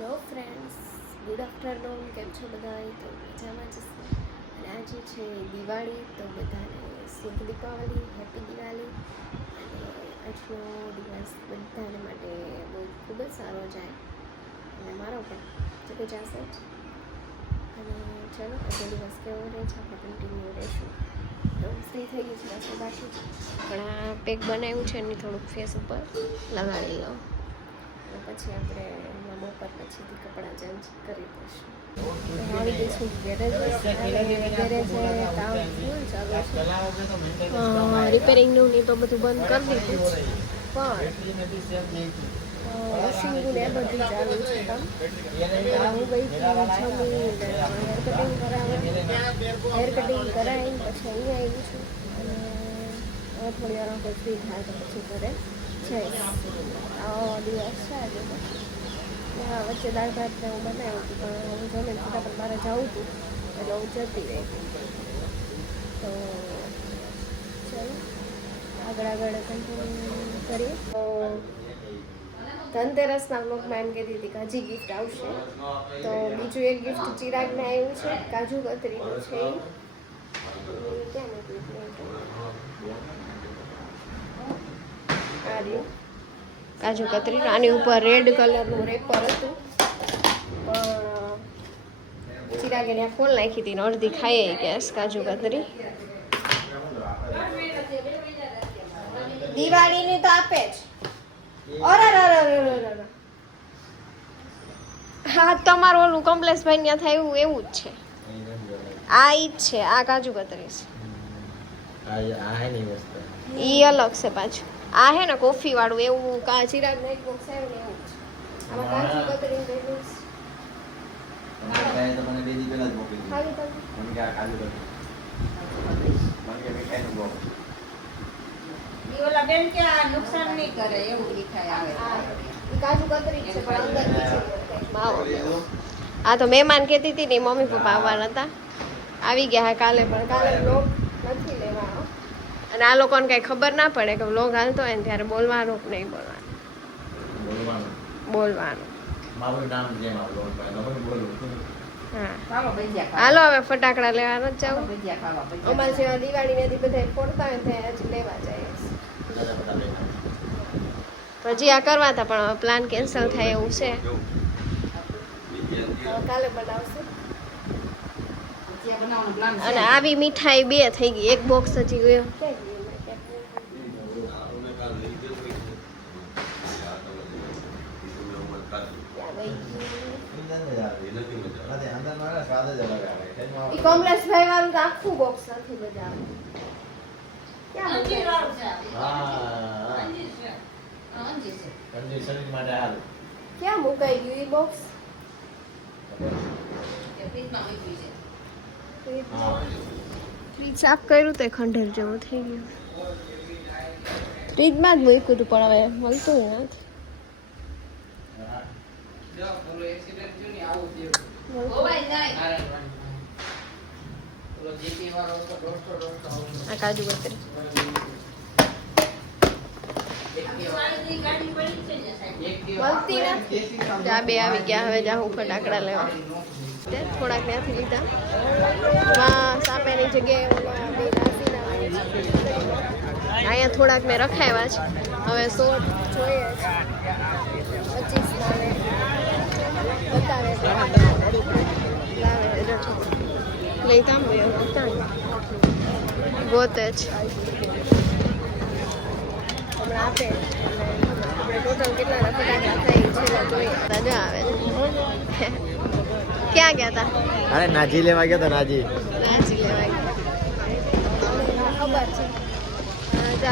Hello friends, good afternoon. કેમ છો બધા? તો મજામાં જ હશે. અને આજે છે દિવાળી, તો બધાને શુભ દીપાવલી, હેપી દિવાળી. અને આજનો દિવસ બધાને માટે બહુ ખૂબ જ સારો જાય અને મારો પણ તો કે જશે જ. અને ચલો આજનો દિવસ કેવો રહે છે આપણે કન્ટિન્યુ રહીશું. તો ફ્રી થઈ ગઈ છે રસોઈ બાકી છે, પણ આ પેક બનાવ્યું છે એની થોડુંક ફેસ ઉપર લગાડી લઉં. પછી આપણે બપોર પછીથી કપડાં ચેન્જ કરી દઈશું. આવી ગઈશું ગેરેજે કામ ફૂલ ચાલુ છે. રિપેરિંગનું ને તો બધું બંધ કરી દીધું છે, પણ વોશિંગ એ બધું ચાલુ છે કામ. હું ગઈ હતી જમી હેર કટિંગ કરાવી પછી અહીંયા આવી છું. અને હવે થોડી વાર આપણે ફ્રી થાય તો પછી ઘરે જઈશ. આવો દિવસ છે આજે તો. હા, વચ્ચે દાળ ભાત ને હું બનાવ્યું હતું, પણ હું જમીને ફટાફટ મારે જવું હતું એટલે હું જતી રહી. તો ચાલો આગળ કન્ટિન્યુ કરીએ. તો ધનતેરસના બ્લોગમાં એમ કહેતી હતી કે હજી ગિફ્ટ આવશે, તો બીજું એક ગિફ્ટ ચિરાગને આવ્યું છે, કાજુ કતરીનું છે. ક્યાં મોકલ્યું? કાજુ કતરી. આની ઉપર રેડ કલરનું રેપર હતું, પણ ચિરાગે ત્યાં ખોલ નાખી હતી ને અડધી ખાઈ ગેસ કાજુ કતરી. દિવાળીની તો આપે જ. હા, તમારું ઓલું કમલેશભાઈ ત્યાં થાય એવું જ છે. આ ઈ જ છે, આ કાજુ કતરી છે. ઈ અલગ છે પાછું. આ હે ને કોફી વાળું એવું ચિરાગ ને એક બોક્સ આવ્યું ને એવું જ. આમાં કાજુ કતરી ભેગું તો મને બે દી પહેલા જ મોકલી દીધું. ખાલી મને કે આ કાજુ કતરી. મને કે મીઠાઈનું બોક્સ. ઈ ઓલા બેન કે આ નુકસાન નહીં કરે એવું મીઠાઈ આવે. ઈ કાજુ કતરી છે, પણ અંદર છે માવો. આ તો મહેમાન કહેતી હતી ને મમ્મી પપ્પા આવવાના હતા, આવી ગયા કાલે, પણ કાલે બ્લોગ નથી લેવાનો. અને આ લોકોને કઈ ખબર ના પડે કે બ્લોગ હાલતો હોય ને ત્યારે બોલવાનું કે નહીં બોલવાનું. મારું નામ જેમ આપણો બોલું. હા, ખાવા ભજીયા હાલો હવે ફટાકડા લેવા જ જાવ. ભજીયા ખાવા ભજીયા. અમારે જેવા દિવાળી ને બધા ફોડતા હોય ને ત્યાં જ લેવા જાય. પછી આ કરવા હતા, પણ પ્લાન કેન્સલ થાય એવું છે. કાલે બનાવશું. ભજીયા બનાવવાનો પ્લાન છે. અને આવી મીઠાઈ 2 થઈ ગઈ, એક બોક્સ હજી ગયો. કમલેશભાઈ વાળું તો આખું બોક્સ નથી બધા. અંજીર વાળું છે. હા, અંજીર છે. અંજીર છે. કંદી શરીર માટે હારું. ક્યાં મુકાઈ ગયું એ બોક્સ? એ ફ્રીજમાં મૂક્યું છે. ફ્રીજ સાફ કર્યું તો ખંડેર જેવું થઈ ગયું. ફ્રીજમાં જ મૂક્યું હતું, પણ હવે મળતું નથી. ગોવાઈ જાય. આ કાજુ કતરી વાળીની ગાડી પડી છે ને સાહેબ. મળતી નથી. જા બે આવી ગયા, હવે જાઉં ફટાકડા લેવા. થોડાક ત્યાંથી લીધા. સાપેની જગ્યાએ અહીંયા થોડાક મેં રખાવ્યા છે. હવે 100 જોઈએ છે. 25 બતાવે લઈ કામ ગોતે જ હમણાં આપે. આપણે ટોટલ કેટલાના ફટાકડા થાય છેલ્લા જોઈએ જો આવે છે. ક્યાં ગયા હતા? અરે નાજી લેવા ગયા હતા. નાજી લેવા ખબર છે.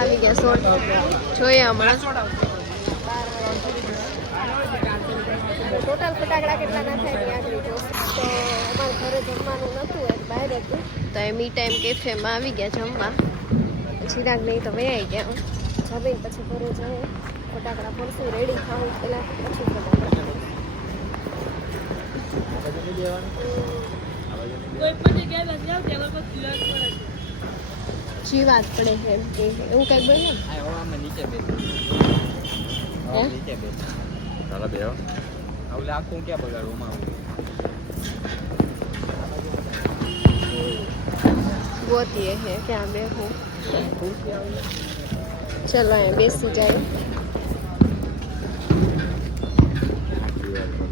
આવી ગયા 100 જોઈએ હમણાં. ટોટલ ફટાકડા કેટલા ના થાય ત્યાં આગળ જો. તો અમારે ઘરે જમવાનું નહોતું, એક બહાર હતું, તો એ મી ટાઈમ કેફેમાં આવી ગયા જમવા. ચિરાગ નહીં તો વહી ગયા. જમીને પછી ઘરે જઈએ, ફટાકડા ફોડશું, રેડી ખાવું પેલા, પછી ફટાકડા જીવાત પડે છે એમ કે એવું કઈ બને ચાલો બે આવલે આખું ક્યાં બગાડવું માં ગોતીએ હે ક્યાં બેહું ચલો અહીંયા બેસી જાય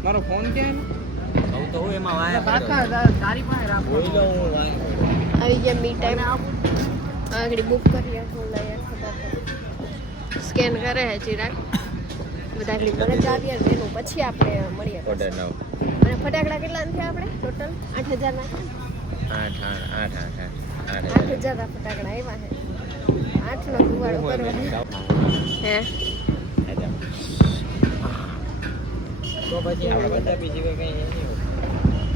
મારો ફોન ક્યાં હું તો હું એમાં વાયા તારી પાસે રાખો બોઈ લો હું વાયા આવી ગયા મી ટાઈમ આગળ બુક કરી હું લઈએ સ્કેન કરે હે ચિરાગ બધા આગળ મને ચાવીએ એનું પછી આપણે મળીએ ઓર્ડર નવ અને ફટાકડા કેટલા થયા આપણે ટોટલ 8000 ના 8000 ના ફટાકડા આવ્યા હે 8 નો દુવાળો કરો હે તો પછી આપણે બધા બીજી કોઈ કઈ નહીં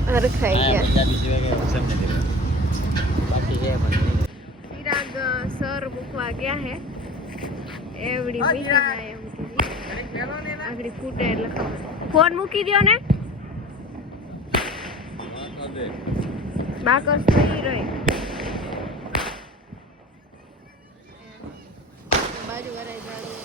હરખાઈ ગયા બધા બીજી કોઈ સમજ નથી બાકી છે પણ ચિરાગ સર મૂકવા ગયા હે એવડી મીટિંગ આ એમ કીધી આગળ ફૂટે એટલે ખબર ફોન મૂકી દ્યો ને બાકસ થઈ રહી બાજુ વરાઈ જાડું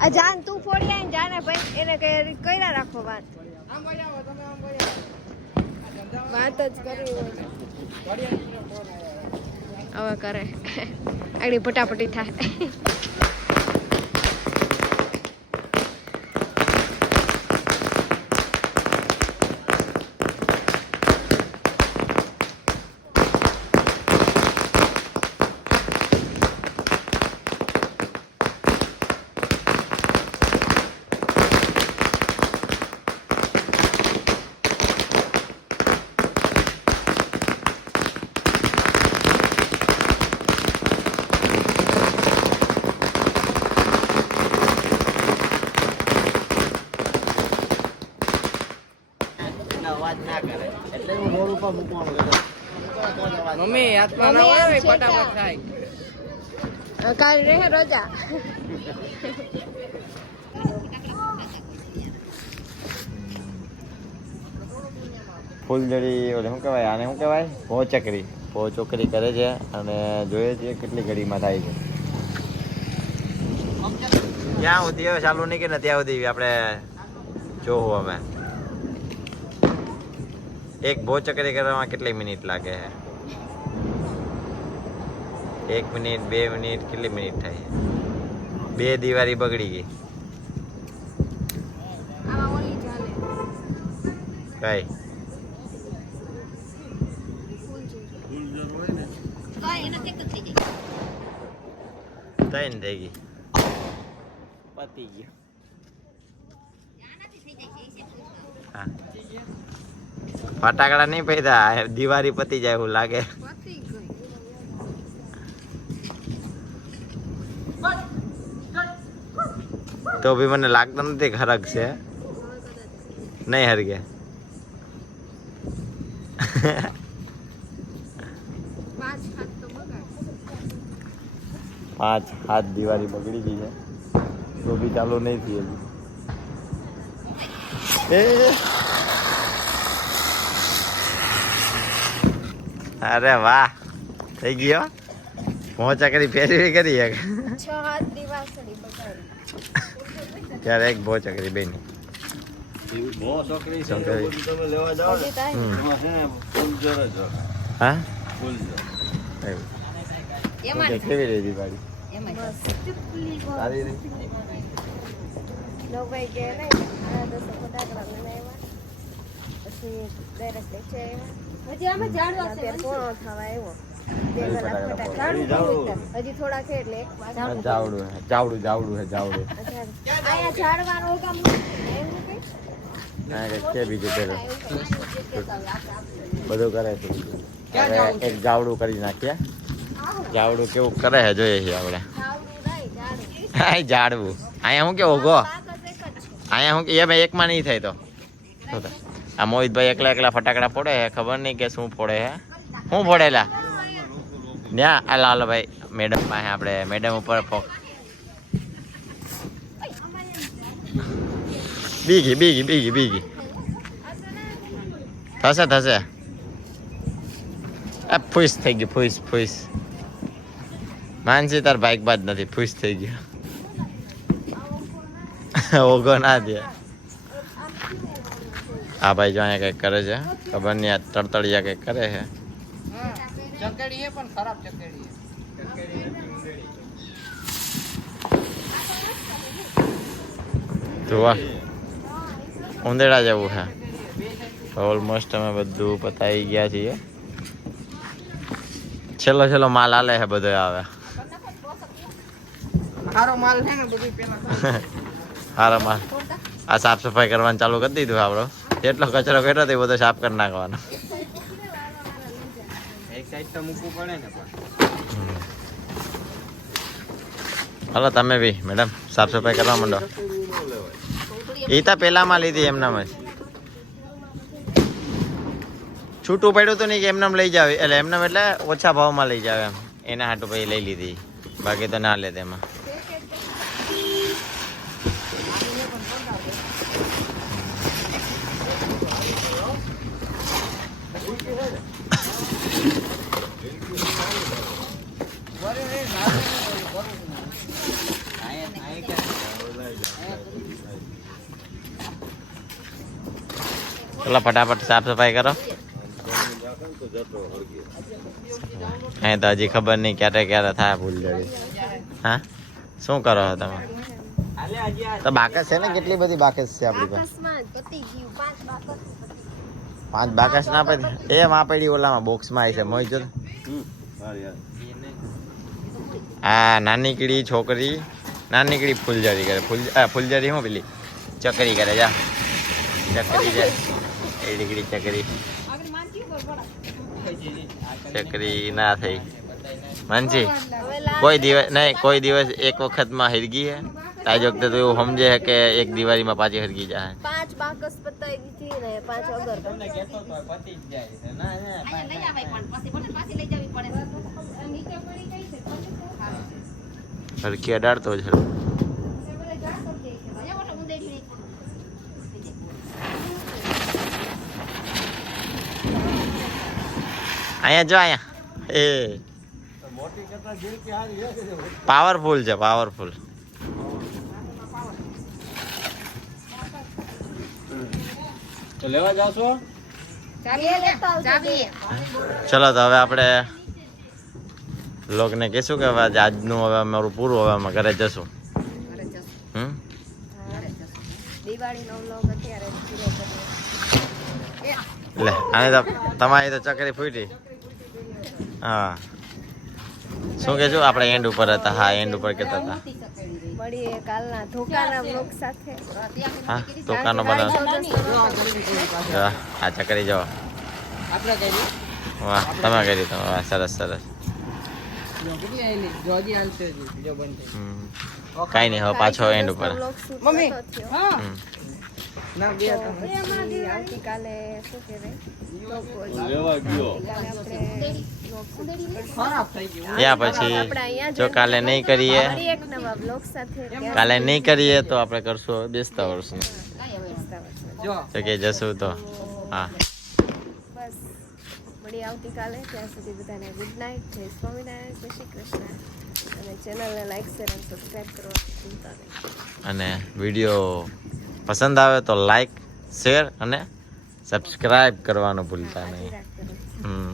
આ જાન તું ફોડી આવીને જાને ભાઈ એને કર્યા રાખો વાત વાત જ કરવી હોય હવે કરે આગળ ફટાફટી થાય મમ્મી હાથમાં ના હોય ફટાફટ થાય કાલ રહે રજા ફૂલજડી ઓલે શું કહેવાય આને શું કહેવાય પોચકરી કરે છે અને જોઈએ છીએ કેટલી ઘડીમાં થાય છે ક્યાં સુધી હવે ચાલુ નહીં કે ને ત્યાં સુધી આપણે જોવું અમે એક ભોચકરી કરવામાં કેટલી મિનિટ લાગે છે 1 મિનિટ 2 મિનિટ કેટલી મિનિટ થાય 2 દિવાળી બગડી ગઈ આમાં ઓલી ચાલે કઈ ત્રણ થઈ ગઈ પતી ગયું હા ફટાકડા નહીં પૈદા દિવાળી પતી જાય એવું લાગે તો બી મને લાગતું નથી હરગ છે નહીં હરગે 5 દિવાળી બગડી ગઈ છે તો બી ચાલુ નહીં થઈ હજી અરે વાહ થઈ ગયો ભોચકરી ફેરવી કરી 6-7 દિવસ ત્યારે એક ભોચકરી બેની હા કેવી રહી દિવાળી સારી રહી 9 વાગે નહીં 10 ફટાકડા બનાવ્યા પછી દરેક લેચે હજી આમાં ઝાડવા છે પૂરો થવા આવ્યો 2 કલાક ફટાકડા હજી થોડા છે એટલે એક જાવડું હે આયા ઝાડવાનું કામ એમ ના કે બીજું પેલું બધું કરે છે હવે એક જાવડું કરી નાખ્યા જાવડું કેવું કરે છે જોઈએ છીએ આપણે હા ઝાડવું અહીંયા હું કેવું ગો અહીંયા હું એ ભાઈ એકમાં નહીં થાય તો શું થાય આ મોહિતભાઈ એકલા ફટાકડા ફોડે છે ખબર નહીં કે શું ફોડે છે શું ફોડેલા ત્યાં આ લાલભાઈ મેડમ પાસે આપણે મેડમ ઉપર બીગી થશે આ ફૂસ થઈ ગયું ફૂસ માનસી તાર બાઈક બાદ નથી ફૂસ થઈ ગયું ઓગો ના દે. આ ભાઈ જો અહીંયા કંઈક કરે છે, ખબર નહીં આ તડતડિયા કંઈક કરે છે. ચકેડી હે પણ ખરાબ ચકેડી જોવા ઉંદેડા જેવું છે. ઓલમોસ્ટ અમે બધું પતાવી ગયા છીએ. છેલ્લો માલ આલે છે બધો આવે. સારો માલ છે ને બધું પેલા હારા માલ. આ સાફ સફાઈ કરવાનું ચાલુ કરી દીધું આપણો. જેટલો કચરો કર્યો તે બધો સાફ કરી નાખવાનો. એક સાઈડ તો મૂકવું પડે ને પણ. હાલો તમે બી મેડમ સાફ સફાઈ કરવા માંડો. એ તો પેલામાં લીધી એમનામ જ. છૂટું પડ્યું તો નહીં કે એમનામ લઈ જાવ, એટલે એમનામ એટલે ઓછા ભાવમાં લઈ જાવ એમ. એના હાટું પછી લઈ લીધી, બાકી તો ના લે તેમાં. ચલો ફટાફટ સાફ સફાઈ કરો. અહીં તો હજી ખબર નહીં ક્યારે થાય ભૂલ જવી. હા શું કરો છો તમે? તો બાકસ છે ને, કેટલી બધી બાકસ છે આપણી પાસે? બાકસમાં જ પતી ગયું, 5 બાકસ. 5 બાકસ ના પડી એમ આ પડી ઓલામાં બોક્સમાં આવી છે. મોઈ જો આ નાની કીડી છોકરી, નાની કીડી ફૂલઝડી કરે. ફૂલઝડી હું પેલી ચકરી કરે. જા ચકરી જાય એ ડીકડી ચકરી. ચકરી ના થઈ માનસી કોઈ દિવસ એક વખતમાં હરગી હે. આજ વખતે તો એવું સમજે છે કે એક દિવાળીમાં પાછી હરગી જાય. 5 બાકસ પતાવી દીધી ને 5 વગર પતી જ જાય છે ના હરખી અડાડતો જ. અહીંયા જો અહીંયા એ પાવરફુલ છે, પાવરફુલ. તો લેવા જાશો? ચલો તો હવે આપણે લોકોને કહીશું કે હવે આજનું હવે અમારું પૂરું, હવે અમે ઘરે જશું. દિવાળીનો વ્લોગ અત્યારે પૂરો કરીએ. લે આને તો તમારી તો ચકરી ફૂટી. હા શું કહેશું? આપણે એન્ડ ઉપર હતા. હા એન્ડ ઉપર કહેતા હતા. મળીએ કાલના ધોકાના વ્લોગ સાથે. હા ધોકાનો બનાવ. આ ચકરી જાઓ. આપણે કઈ વાહ તમે કરી તમે. વાહ સરસ સરસ. કાંઈ નહીં હવે પાછો એન્ડ ઉપર. મમ્મી હા ના બે આવતીકાલે શું કહેવાય, ખરાબ થઈ ગયું. યા પછી જો કાલે નહીં કરીએ, એક નવા વ્લોગ સાથે. કાલે નહીં કરીએ તો આપણે કરશું હવે બેસતા વર્ષનું. જો તો કે જશું તો હા બસ મળીએ આવતીકાલે. ત્યાં સુધી બધાને ગુડ નાઇટ. જય સ્વામિનારાયણ, જય શ્રી કૃષ્ણ. અને ચેનલને લાઈક શેર અને સબસ્ક્રાઈબ કરવાનું ભૂલતા નહીં. અને વિડીયો પસંદ આવે તો લાઈક શેર અને સબસ્ક્રાઈબ કરવાનું ભૂલતા નહીં. રાખજો. હમ